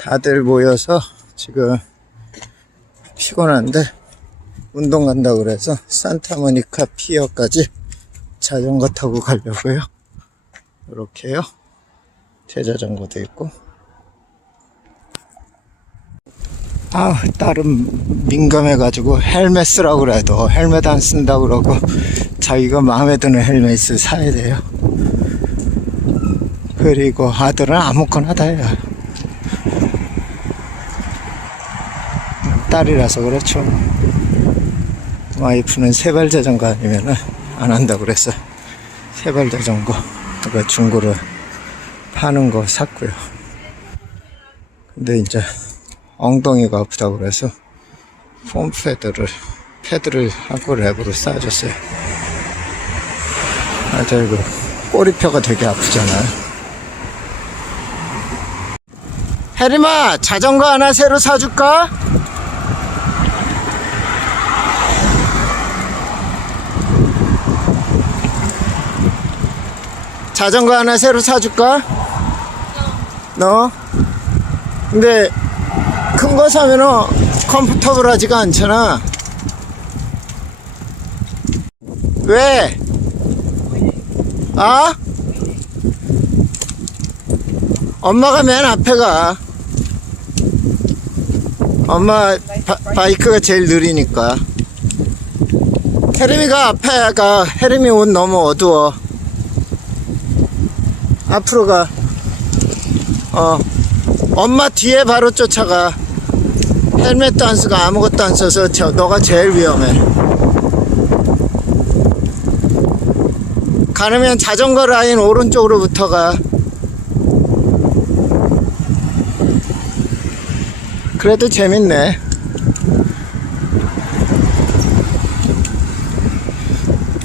다들 모여서 지금 피곤한데 운동 간다고 그래서 산타모니카 피어까지 자전거 타고 가려고요. 이렇게요. 제자전거도 있고. 아, 딸은 민감해가지고 헬멧 쓰라고 그래도 헬멧 안 쓴다고 그러고 자기가 마음에 드는 헬멧을 사야 돼요. 그리고 아들은 아무거나 다 해요. 딸이라서 그렇죠. 와이프는 세발 자전거 아니면은 안 한다고 그랬어. 세발 자전거. 그거 중고로 파는 거 샀고요. 근데 이제 엉덩이가 아프다고 그래서 폼 패드를 패드를 하고 랩으로 쏴줬어요. 아, 저 이거 꼬리뼈가 되게 아프잖아요. 혜림아, 자전거 하나 새로 사줄까? 자전거 하나 새로 사줄까? 너? 근데 큰 거 사면은 컴포터블하지가 않잖아. 왜? 아? 엄마가 맨 앞에 가. 엄마 바, 바이크가 제일 느리니까. 혜림이가 앞에 가. 혜림이 옷 너무 어두워. 앞으로 가. 어. 엄마 뒤에 바로 쫓아가. 헬멧도 안 쓰고 아무것도 안 써서 저, 너가 제일 위험해. 가려면 자전거 라인 오른쪽으로부터 가. 그래도 재밌네.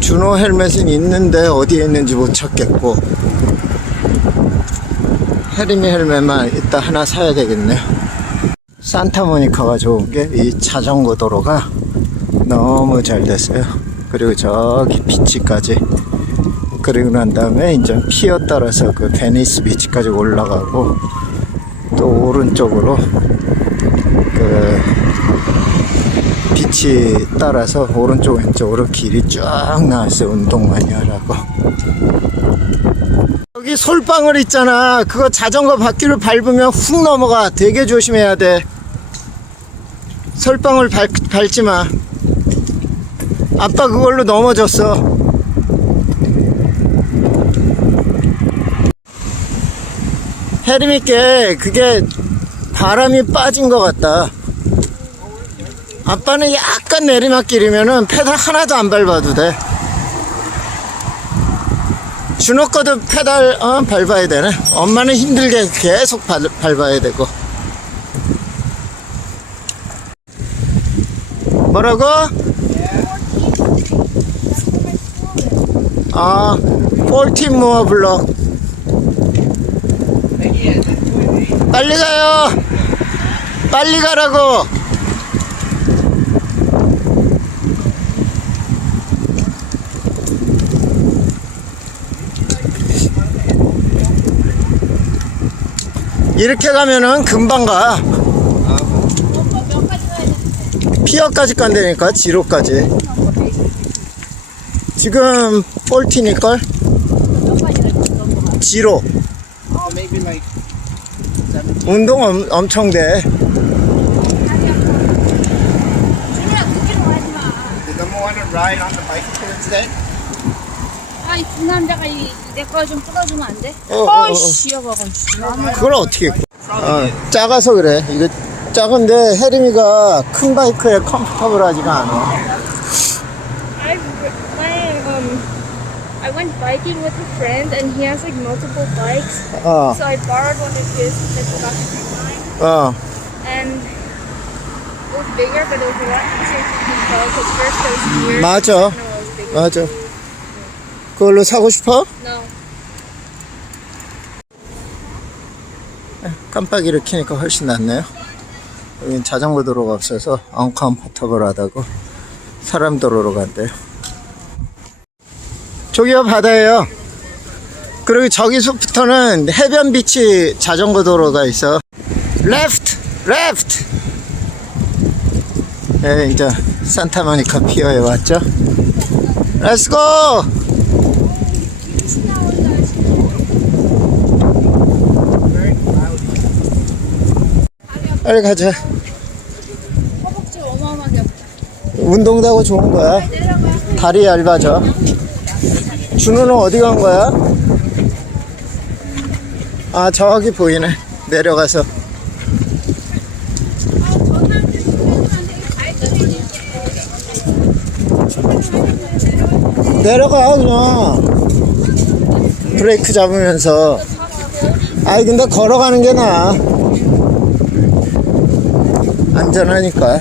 준호 헬멧은 있는데 어디에 있는지 못 찾겠고. 헤리미 헬멧만 이따 하나 사야 되겠네요. 산타모니카가 좋은 게 이 자전거 도로가 너무 잘 됐어요. 그리고 저기 비치까지. 그리고 난 다음에 이제 피어 따라서 그 베니스 비치까지 올라가고 또 오른쪽으로 그 비치 따라서 오른쪽 왼쪽으로 길이 쫙 나왔어요. 운동 많이 하라고. 여기 솔방울 있잖아. 그거 자전거 바퀴를 밟으면 훅 넘어가. 되게 조심해야 돼. 솔방울 밟, 밟지 마. 아빠 그걸로 넘어졌어. 해림이께 그게 바람이 빠진 것 같다. 아빠는 약간 내리막길이면은 페달 하나도 안 밟아도 돼. 거도 페달 어, 밟아야 되네. 엄마는 힘들게 계속 밟, 밟아야 되고. 뭐라고? 아, 14 모어 블럭. 빨리 가요. 빨리 가라고. 이렇게 가면은 금방 가. 피어까지 간다니까, 지로까지. 지금 폴티니걸? 지로. So maybe like 운동 엄, 엄청 돼. ride on the. 아, 이 남자가 내거좀 뜯어주면 안 돼? 어, 어, 어. 어이씨, 여봐가. 그걸 어떻게. 어, 작아서 그래. 이거 작은데 혜림이가 큰 바이크에 컴포터블하지가 않아. I, my, um, I went biking with a friend and he has like multiple bikes. 어, So I borrowed one of his I forgot to bring mine. 어. And it was bigger, but it was a lot easier to control because first it was weird. 맞아. No, it was bigger. 맞아. 그걸로 사고 싶어? No. 깜빡이를 켜니까 훨씬 낫네요. 여긴 자전거 도로가 없어서 언컴포터블하다고 사람 도로로 간대요. 저기가 바다예요. 그리고 저기서부터는 해변 비치 자전거 도로가 있어. 레프트 레프트 예 이제 산타모니카 피어에 왔죠 렛츠고 빨리 가자. 허벅지 어마어마하게. 운동도 하고 좋은 거야. 다리 얇아져. 준우는 어디 간 거야? 아 저기 보이네. 내려가서. 내려가 그냥 브레이크 잡으면서. 아이 근데 걸어가는 게 나아. 안전하니까.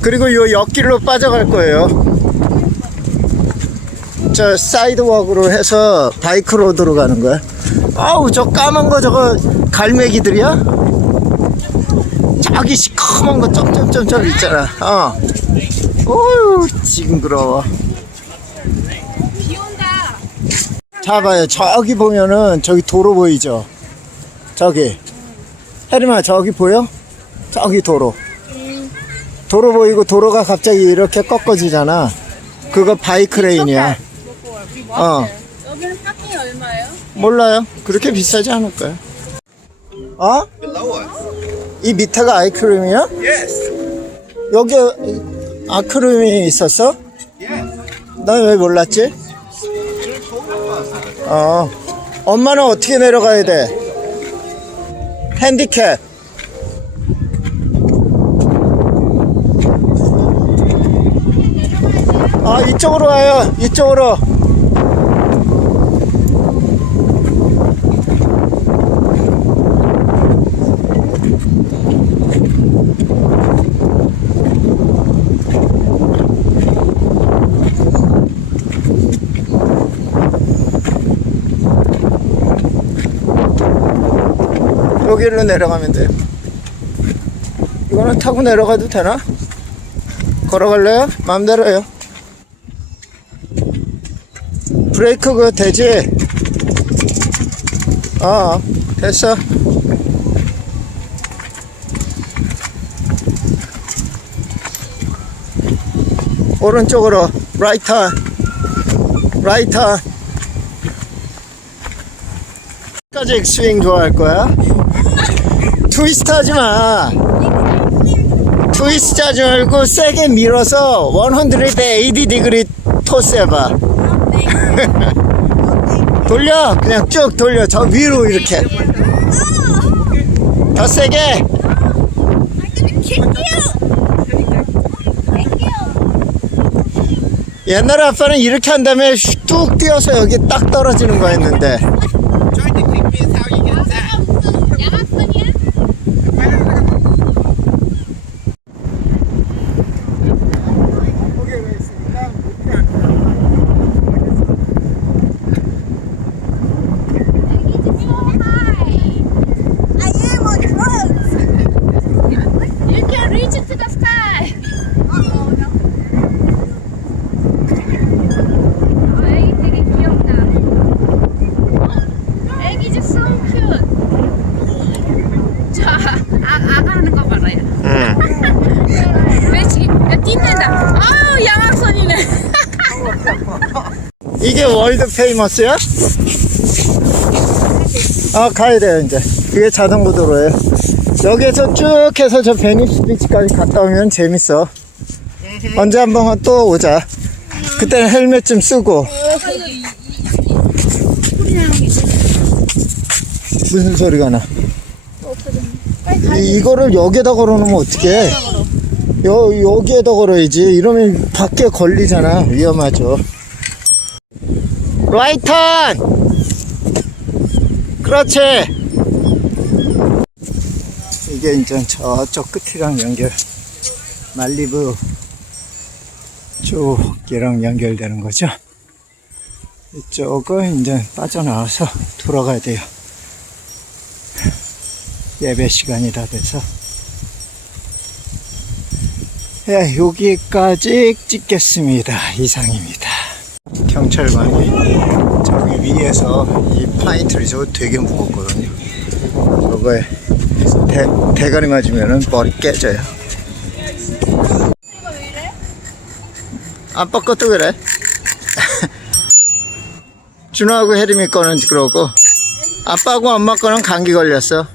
그리고 요 옆길로 빠져갈 거예요. 저 사이드워크로 해서 바이크 로드로 가는 거야. 아우 저 까만 거 저거 갈매기들이야? 저기 시커먼 거 점점점점 있잖아. 어. 어휴 징그러워 비 온다. 잡아요. 저기 보면은 저기 도로 보이죠? 저기. 혜림아 저기 보여? 저기 도로. 도로 보이고 도로가 갑자기 이렇게 꺾어지잖아. 그거 바이크 레인이야. 어. 여기는 파킹이 얼마예요? 몰라요. 그렇게 비싸지 않을 거야. 어? 이 밑에가 아이크림이야? Yes. 여기 아크림이 있었어? Yes. 나왜 몰랐지? 어. 엄마는 어떻게 내려가야 돼? 핸디캡. 아, 이쪽으로 와요. 이쪽으로. 여기로 내려가면 돼요. 이거는 타고 내려가도 되나? 걸어갈래요? 마음대로요. 브레이크 그거 되지? 어, 됐어. 오른쪽으로, 라이트, 라이트. 까지 엑스윙 좋아할 거야? 트위스트 하지 마. 트위스트 하지 말고 세게 밀어서 180 디그리 토스 해봐. 돌려. 그냥 쭉 돌려. 저 위로 이렇게. 더 세게. 옛날 아빠는 이렇게 한 다음에 뚝 뛰어서 여기 딱 떨어지는 거였는데. Trying to kick me is how you get that. You can reach it to the sky. 어, 애기 되게 귀엽다. 어, 애기 just so cute. 저 아, 아, 아가는 거 봐라요. 왜 지금 야, 뛴는다. 아우 양악선이네. 이게 월드 페이머스야? 아 가야 돼요 이제. 그게 자전거 도로예요. 여기에서 쭉 해서 저 베니스 비치까지 갔다 오면 재밌어. 언제 한번 또 오자. 그때는 헬멧 좀 쓰고. 무슨 소리가 나? 이, 이거를 여기에다 걸어놓으면 어떡해? 여, 여기에다 걸어야지. 이러면 밖에 걸리잖아. 위험하죠 라이턴! 그렇지! 이게 이제 저쪽 끝이랑 연결 말리부 쪽이랑 연결되는 거죠? 이쪽은 이제 빠져나와서 돌아가야 돼요. 예배 시간이 다 돼서. 예, 여기까지 찍겠습니다. 이상입니다 경찰관이 저기 위에서 이 파인트리 저거 되게 무겁거든요. 저거에 대, 대가리 맞으면 머리 깨져요. 아빠 것도 그래. 준호하고 혜림이 거는 그러고 아빠하고 엄마 거는 감기 걸렸어.